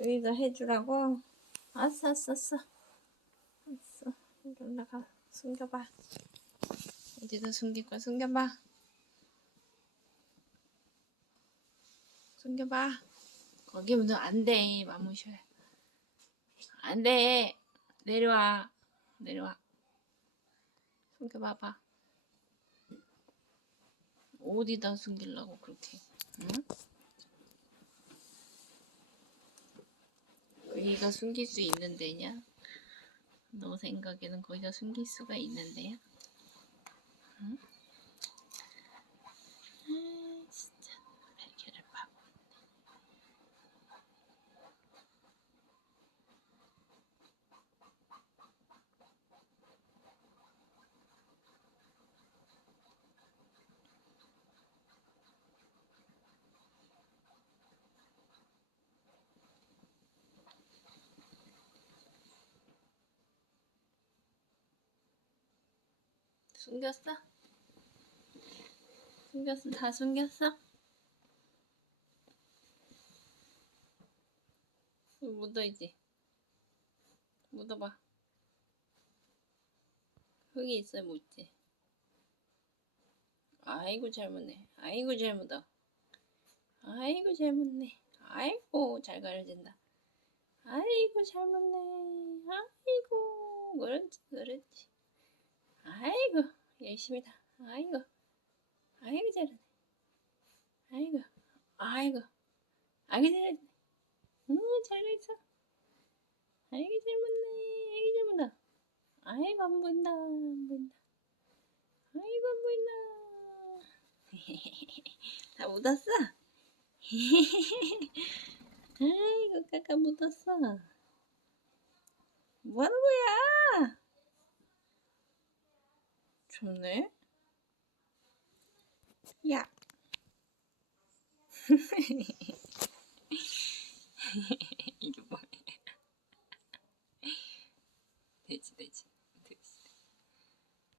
여기다 해주라고? 알았어, 알았어. 알았어. 이리 올라가. 숨겨봐. 어디다 숨길 거야? 숨겨봐. 숨겨봐. 거기 묻으면 안 돼, 마무셔. 안 돼. 내려와. 내려와. 숨겨봐봐. 어디다 숨기려고 그렇게. 응? 여기가 숨길 수 있는 데냐? 너 생각에는 거기가 숨길 수가 있는 데야? 응? 숨겼어? 숨겼어? 다 숨겼어? 여기 묻어있지? 묻어봐. 흙이 있어야 묻지. 아이고 잘 묻네. 아이고 잘 묻어. 아이고 잘 묻네. 아이고 잘 가려진다. 아이고 잘 묻네. 아이고 그렇지 그렇지. 아이고 열심히다. 아이고 아이고 잘하네. 아이고 아이고 아이고 잘하네. 응 잘했어. 아이고 잘 묻네. 아이고 잘 묻어. 아이고 안 보인다 안 보인다. 아이고 안 보인다. 다 묻었어? 아이고 까까 묻었어. 뭐 하는 거야? 좋네. 야. 이게 뭐야? 돼지 돼지.